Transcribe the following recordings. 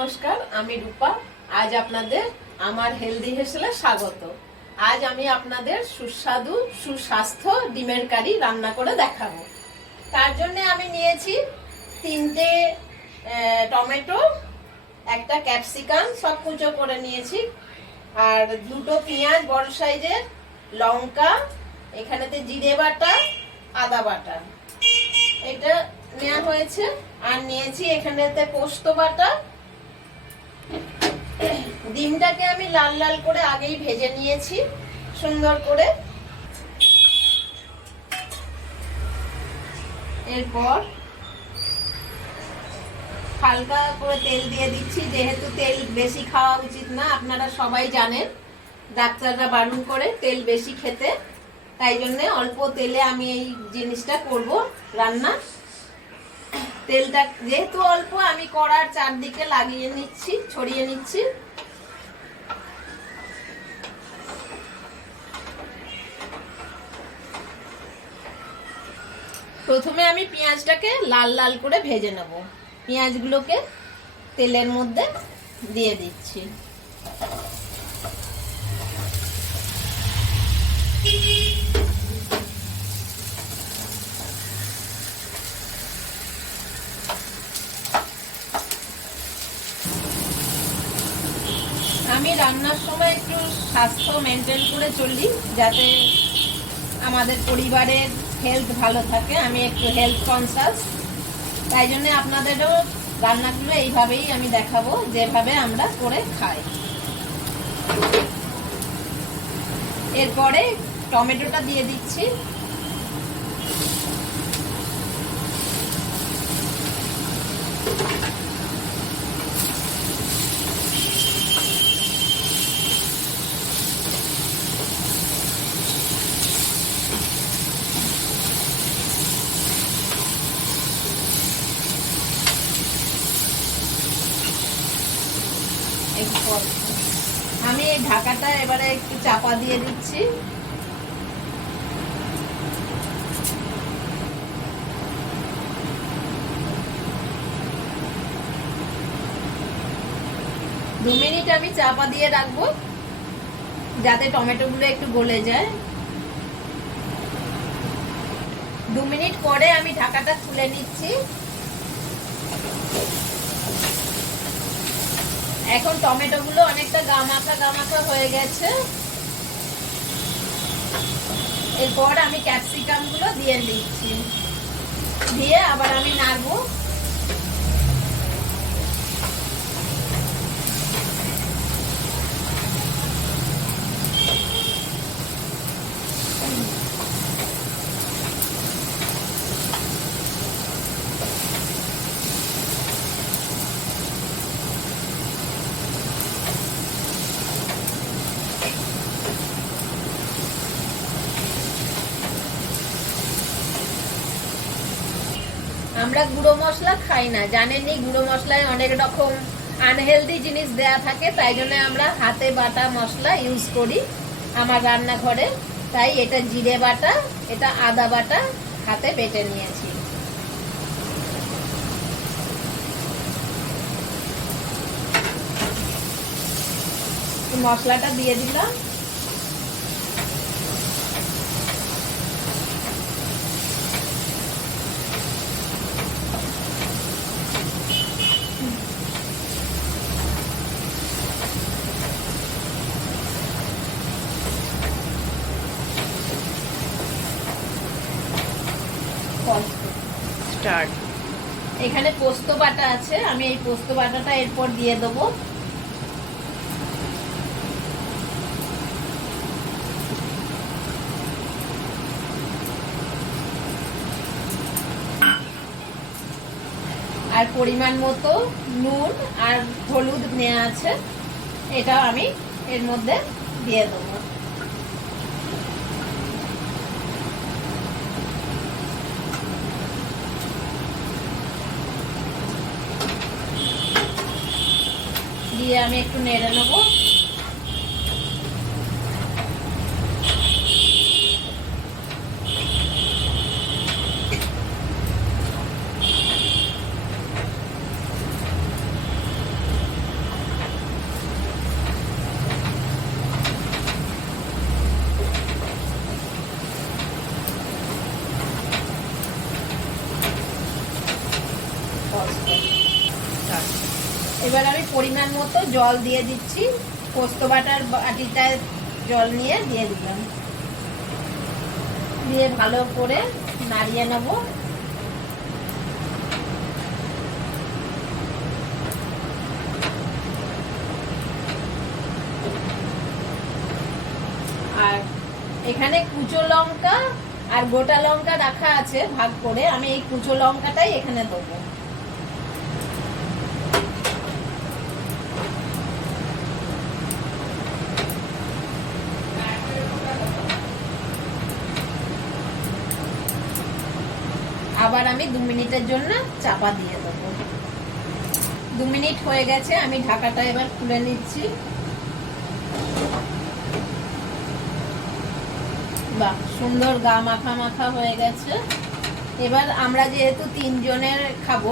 নমস্কার, আমি রূপা। আজ আপনাদের আমার হেলদি হেসেলে স্বাগত। আজ আমি আপনাদের সুস্বাদু, সুস্বাস্থ্য ডিমের কারি রান্না করে দেখাবো। তার জন্য আমি নিয়েছি তিনটে টমেটো, একটা ক্যাপসিকাম, সব কুচো করে নিয়েছি। আর দুটো পেঁয়াজ, বড় সাইজের লঙ্কা, এখানেতে জিরে বাটা, আদা বাটা। এটা নেওয়া হয়েছে। আর নিয়েছি এখানেতে পোস্ত বাটা ডিমটাকে আমি লাল লাল করে আগেই ভেজে নিয়েছি, সুন্দর করে। এরপর হালকা করে তেল দিয়ে দিচ্ছি, যেহেতু তেল বেশি খাওয়া উচিত না, আপনারা সবাই জানেন, ডাক্তাররা বারণ করে তেল বেশি খেতে। তাই জন্যে অল্প তেলে আমি এই জিনিসটা করব রান্না। তেলটা যেহেতু অল্প, আমি কড়ার চারদিকে লাগিয়ে নিচ্ছি, ছড়িয়ে নিচ্ছি। প্রথমে আমি পেঁয়াজটাকে লাল লাল করে ভেজে নেব। পেঁয়াজগুলোকে তেলের মধ্যে দিয়ে দিচ্ছি। আমি রান্নার সময় একটু স্বাস্থ্য মেনটেন করে চলি, যাতে আমাদের পরিবারের হেলথ ভালো থাকে, আমি একটু হেলথ কনসাস তাই জন্য আপনাদেরও রান্নাগুলো এইভাবেই আমি দেখাবো, যেভাবে আমরা করে খাই। এরপরে টমেটোটা দিয়ে দিচ্ছি। আমি এই ঢাকাটা এবারে একটু চাপা দিয়ে দিচ্ছি। দু মিনিট আমি চাপা দিয়ে রাখব, যাতে টমেটোগুলো একটু গলে যায়। দু মিনিট পরে আমি ঢাকাটা খুলে নিচ্ছি। এখন টমেটো গুলো অনেকটা গামাখা গামাখা হয়ে গেছে। এরপর আমি ক্যাপসিকামগুলো দিয়ে দিচ্ছি। দিয়ে আবার আমি নাড়বো। আমরা গুঁড়ো মশলা খাই না, জানেনই গুঁড়ো মশলায় অনেক রকম আনহেলদি জিনিস দেয়া থাকে, তাই জন্য আমরা হাতে বাটা মশলা ইউজ করি আমার রান্নাঘরে। তাই এটা জিরে বাটা, এটা আদা বাটা হাতে বেটে নিয়েছি। মশলাটা দিয়ে দিলাম। স্টার্ট এখানে পোস্ত বাটা আছে, আমি এই পোস্ত বাটাটা এরপর দিয়ে দেবো। আর পরিমাণ মতো নুন আর হলুদ নেওয়া আছে এটা আমি এর মধ্যে দিয়ে দেবো। দিয়ে আমি একটু নেড়ে নেব। এবার আমি পরিমাণ মতো জল দিয়ে দিচ্ছি। পোস্ত বাটার বাটিটায় জল নিয়ে দিয়ে দিলাম। দিয়ে ভালো করে নাড়িয়ে নেব। আর এখানে কুচো লঙ্কা আর গোটা লঙ্কা রাখা আছে ভাগ করে। আমি এই কুচো লঙ্কাটাই এখানে দেবো। আবার আমি দু মিনিটের জন্য চাপা দিয়ে দেবো। দু মিনিট হয়ে গেছে, আমি ঢাকাটা এবার খুলে নিচ্ছি। বাহ, সুন্দর গা মাখা মাখা হয়ে গেছে। এবার আমরা যেহেতু তিনজনের খাব,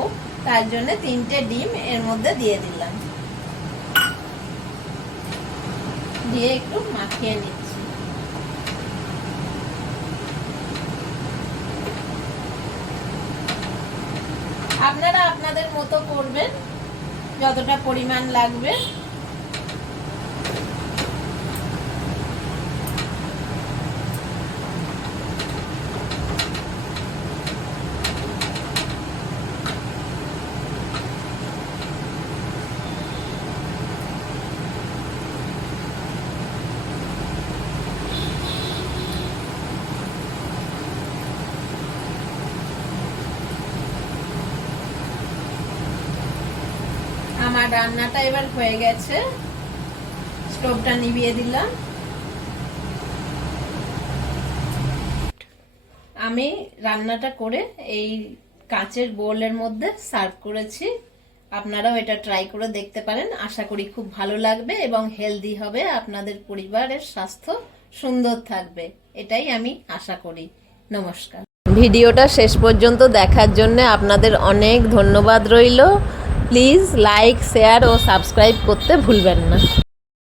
তার জন্য তিনটে ডিম এর মধ্যে দিয়ে দিলাম। দিয়ে একটু মাখিয়ে নিচ্ছি। আপনারা আপনাদের মতো করবেন যতটা পরিমাণ লাগবে। আমার রান্নাটা এবার হয়ে গেছে। স্টোভটা নিভিয়ে দিলাম। আমি রান্নাটা করে এই কাঁচের বোলের মধ্যে সার্ভ করেছি। আপনারাও এটা ট্রাই করে দেখতে পারেন। আশা করি খুব ভালো লাগবে এবং হেলদি হবে। আপনাদের পরিবারের স্বাস্থ্য সুন্দর থাকবে। এটাই আমি আশা করি। নমস্কার। ভিডিওটা শেষ পর্যন্ত দেখার জন্য আপনাদের অনেক ধন্যবাদ রইল। প্লিজ লাইক শেয়ার ও সাবস্ক্রাইব করতে ভুলবেন না।